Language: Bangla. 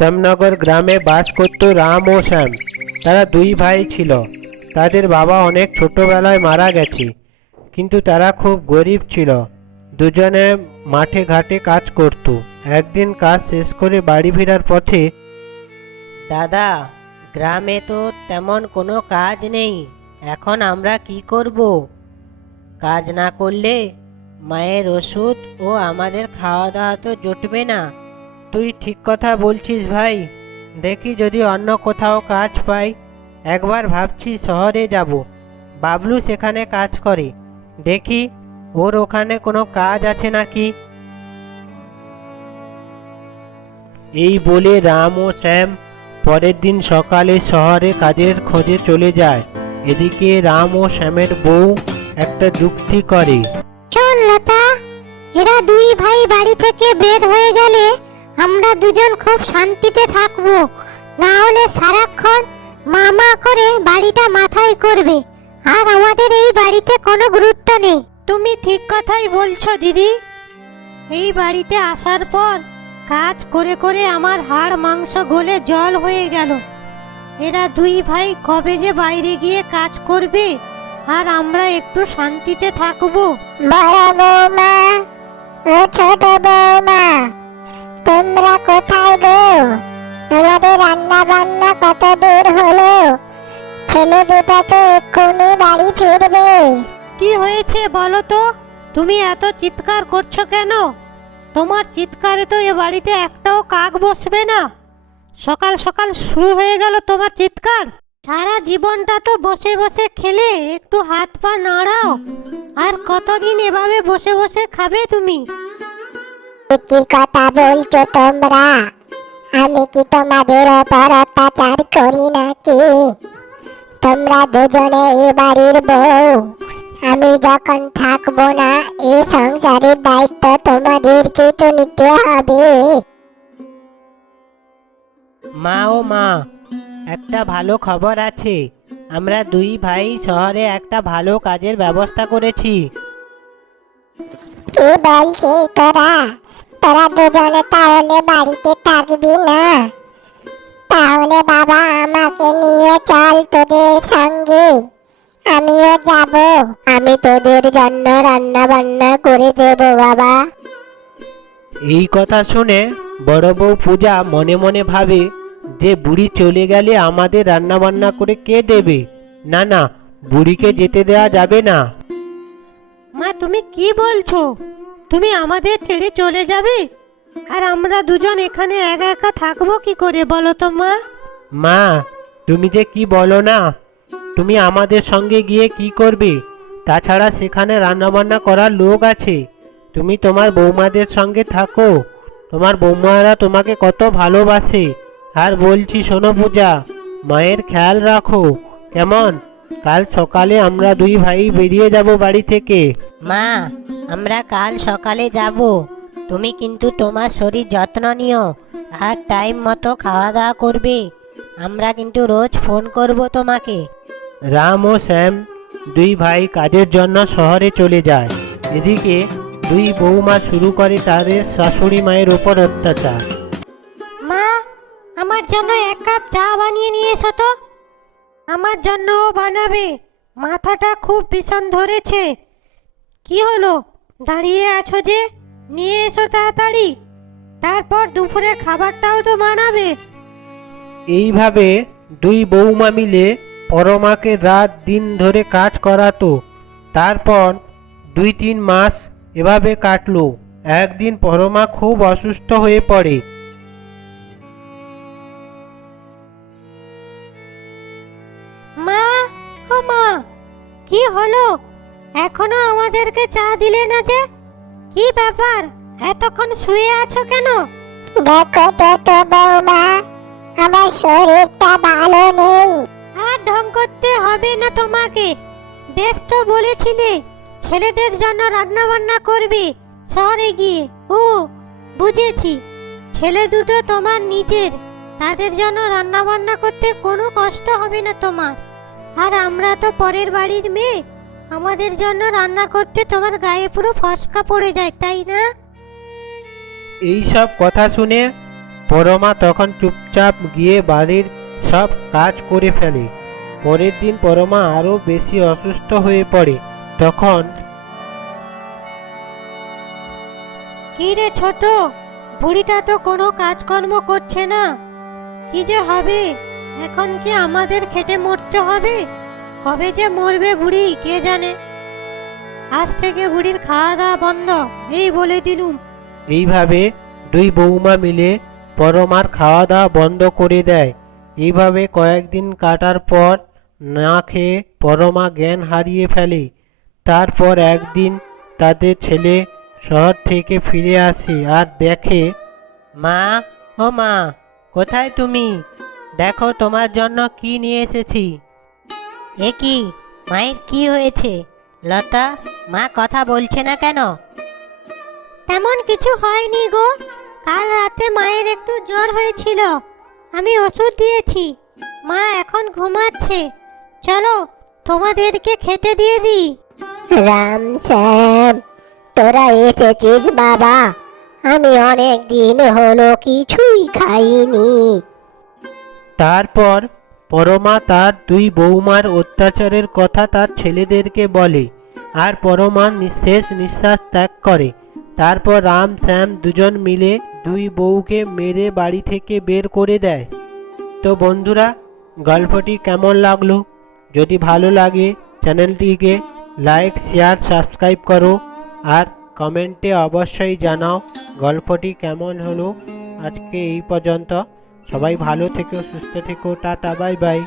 শ্যামনগর গ্রামে বাস করত রাম ও শ্যাম। তারা দুই ভাই ছিল। তাদের বাবা অনেক ছোটবেলায় মারা গেছে, কিন্তু তারা খুব গরিব ছিল। দুজনে মাঠে ঘাটে কাজ করত। একদিন কাজ শেষ করে বাড়ি ফেরার পথে, দাদা, গ্রামে তো তেমন কোনো কাজ নেই। এখন আমরা কি করব? কাজ না করলে মায়ের ওষুধ ও আমাদের খাওয়া দাওয়া তো জুটবে না। তুই ঠিক কথা বলছিস ভাই। দেখি যদি অন্য কোথাও কাজ পাই। একবার ভাবছি শহরে যাব। বাবলু সেখানে কাজ করে, দেখি ওর ওখানে কোনো কাজ আছে নাকি। এই বলে রাম ও শ্যাম পরের দিন সকালে শহরে কাজের খোঁজে চলে যায়। এদিকে রাম ও শ্যামের বউ একটা যুক্তি করে। শোন লতা, এরা দুই ভাই বাড়ি থেকে বের হয়ে গেলে আমরা দুজন খুব শান্তিতে থাকবো। না হলে সারাক্ষণ মামা করে বাড়িটা মাথায় করবে, আর আমাদের এই বাড়িতে কোনো গুরুত্ব নেই। তুমি ঠিক কথাই বলছো দিদি। এই বাড়িতে আসার পর কাজ করে করে আমার হাড় মাংস গলে জল হয়ে গেল। এরা দুই ভাই কবে যে বাইরে গিয়ে কাজ করবে, আর আমরা একটু শান্তিতে থাকবো। বড় বৌমা ও ছোট বৌমা, তোমরা কোথায় গো? তোমাদের রান্না বান্না কত দূর হলো? ছেলে দুটো তো এক্ষুনি বাড়ি ফিরবে। কি হয়েছে বলো তো? তুমি এত চিৎকার করছো কেন? তোমার চিৎকারে তো এ বাড়িতে একটাও কাক বসবে না। সকাল সকাল শুরু হয়ে গেল তোমার চিৎকার। সারা জীবনটা তো বসে বসে খেলে, একটু হাত পা নাড়াও। আর কতদিন এভাবে বসে বসে খাবে তুমি? কি কথা বলছো তোমরা? আমি কি তোমাদের ওপর অত্যাচার করি নাকি? তোমরা দুজনে এ বাড়ির বউ। আমি যখন থাকবো না, এই সংসারের দায়িত্ব তোমাদেরকে তো নিতে হবে। মা ও মা, একটা ভালো খবর আছে। আমরা দুই ভাই শহরে একটা ভালো কাজের ব্যবস্থা করেছি। কি বলছিস তোরা? তোরা দুজনে তাহলে বাড়িতে থাকবি না? তাহলে বাবা, আমাকে নিয়ে চল তোদের সঙ্গে, আমিও যাব। আমি তোদের জন্য রান্না বান্না করে দেব বাবা। এই কথা শুনে বড় বউ পূজা মনে মনে ভাবে যে বুড়ি চলে গেলে আমাদের রান্না বান্না করে কে দেবে? না না, বুড়িকে যেতে দেওয়া যাবে না। মা, তুমি কি বলছো? তুমি আমাদের ছেড়ে চলে যাবে? আর আমরা দুজন এখানে একা একা থাকবো কি করে বলো তো মা? মা, তুমি যে কি বলো না। তুমি আমাদের সঙ্গে গিয়ে কি করবে? তাছাড়া সেখানে রান্নাবান্না করার লোক আছে। তুমি তোমার বৌমাদের সঙ্গে থাকো। তোমার বৌমারা তোমাকে কত ভালোবাসে। আর বলছি শোনো পূজা, মায়ের খেয়াল রাখো, কেমন? কাল সকালে আমরা দুই ভাই বেরিয়ে যাব বাড়ি থেকে। মা, আমরা কাল সকালে যাব। তুমি কিন্তু তোমার শরীর যত্ন নিও, আর টাইম মতো খাওয়া দাওয়া করবে। আমরা কিন্তু রোজ ফোন করব তোমাকে। রাম ও শ্যাম দুই ভাই কাজের জন্য শহরে চলে যায়। এদিকে দুই বৌমা শুরু করে তাদের শাশুড়ি মায়ের ওপর অত্যাচার। মা, আমার জন্য এক কাপ চা বানিয়ে নিয়ে এসো তো। আমার জন্যও বানাবে। মাথাটা খুব ভীষণ ধরেছে। কি হলো, দাঁড়িয়ে আছো যে? নিয়ে এসো তাড়াতাড়ি। তারপর দুপুরে খাবারটাও তো বানাবে। এইভাবে দুই বৌমা মিলে পরমাকে রাত দিন ধরে কাজ করাতো। তারপর 2-3 মাস এভাবে কাটলো। একদিন পরমা খুব অসুস্থ হয়ে পড়ে। মা, ও মা, কি হলো? এখনো আমাদেরকে চা দিলে না যে? কি ব্যাপার, এতক্ষণ শুয়ে আছো কেন? দেখো তো বৌমা, আমার শরীরটা ভালো নেই। আর ঢং করতে হবে না তোমাকে। বেশ তো বলেছিলে ছেলেদের জন্য রান্না বান্না করবে শহরে গিয়ে। ও, বুঝেছি, ছেলে দুটো তোমার নিজের। তাদের জন্য রান্না বান্না করতে কোনো কষ্ট হবে না তোমার। আর আমরা তো পরের বাড়ির মেয়ে, আমাদের জন্য রান্না করতে তোমার গায়ে পুরো ফসকা পড়ে যায়, তাই না? এই সব কথা শুনে পরমা তখন চুপচাপ গিয়ে বাড়ির সব কাজ করে ফেলে। পরের দিন পরমা আরো বেশি অসুস্থ হয়ে পড়ে। তখন কি রে ছোট, বুড়িটা তো কোনো কাজকর্ম করছে না। কি যে হবে, এখন কি আমাদের খেটে মরতে হবে? কবে যে মরবে বুড়ি কে জানে। আজ থেকে বুড়ির খাওয়া দাওয়া বন্ধ, এই বলে দিলুম। এইভাবে দুই বৌমা মিলে পরমার খাওয়া দাওয়া বন্ধ করে দেয়। এইভাবে কয়েকদিন কাটার পর না খেয়ে পরমা জ্ঞান হারিয়ে ফেলে। তারপর একদিন তাদের ছেলে শহর থেকে ফিরে আসে আর দেখে, মা, ও মা, কোথায় তুমি? দেখো তোমার জন্য কি নিয়ে এসেছি। এ কি, মায়ের কি হয়েছে? লতা, মা কথা বলছে না কেন? তেমন কিছু হয়নি গো, কাল রাতে মায়ের একটু জ্বর হয়েছিল, আমি ওষুধ দিয়েছি, মা এখন ঘুমাচ্ছে। চলো তোমাদেরকে খেতে দিয়ে দিই। রাম শ্যাম, তোরা এসেছিস বাবা। আমি অনেক দিন হলো কিছুই খাইনি। তারপর পরমা তার দুই বৌমার অত্যাচারের কথা তার ছেলেদেরকে বলে আর পরমা শেষ নিঃশ্বাস ত্যাগ করে। তারপর রাম শ্যাম দুজন মিলে দুই বউকে মেরে বাড়ি থেকে বের করে দেয়। তো বন্ধুরা, গল্পটি কেমন লাগলো? যদি ভালো লাগে চ্যানেলটিকে লাইক, শেয়ার, সাবস্ক্রাইব করো আর কমেন্টে অবশ্যই জানাও গল্পটি কেমন হলো। আজকে এই পর্যন্ত। সবাই ভালো থেকো, সুস্থ থেকো, টাটা, বাই বাই।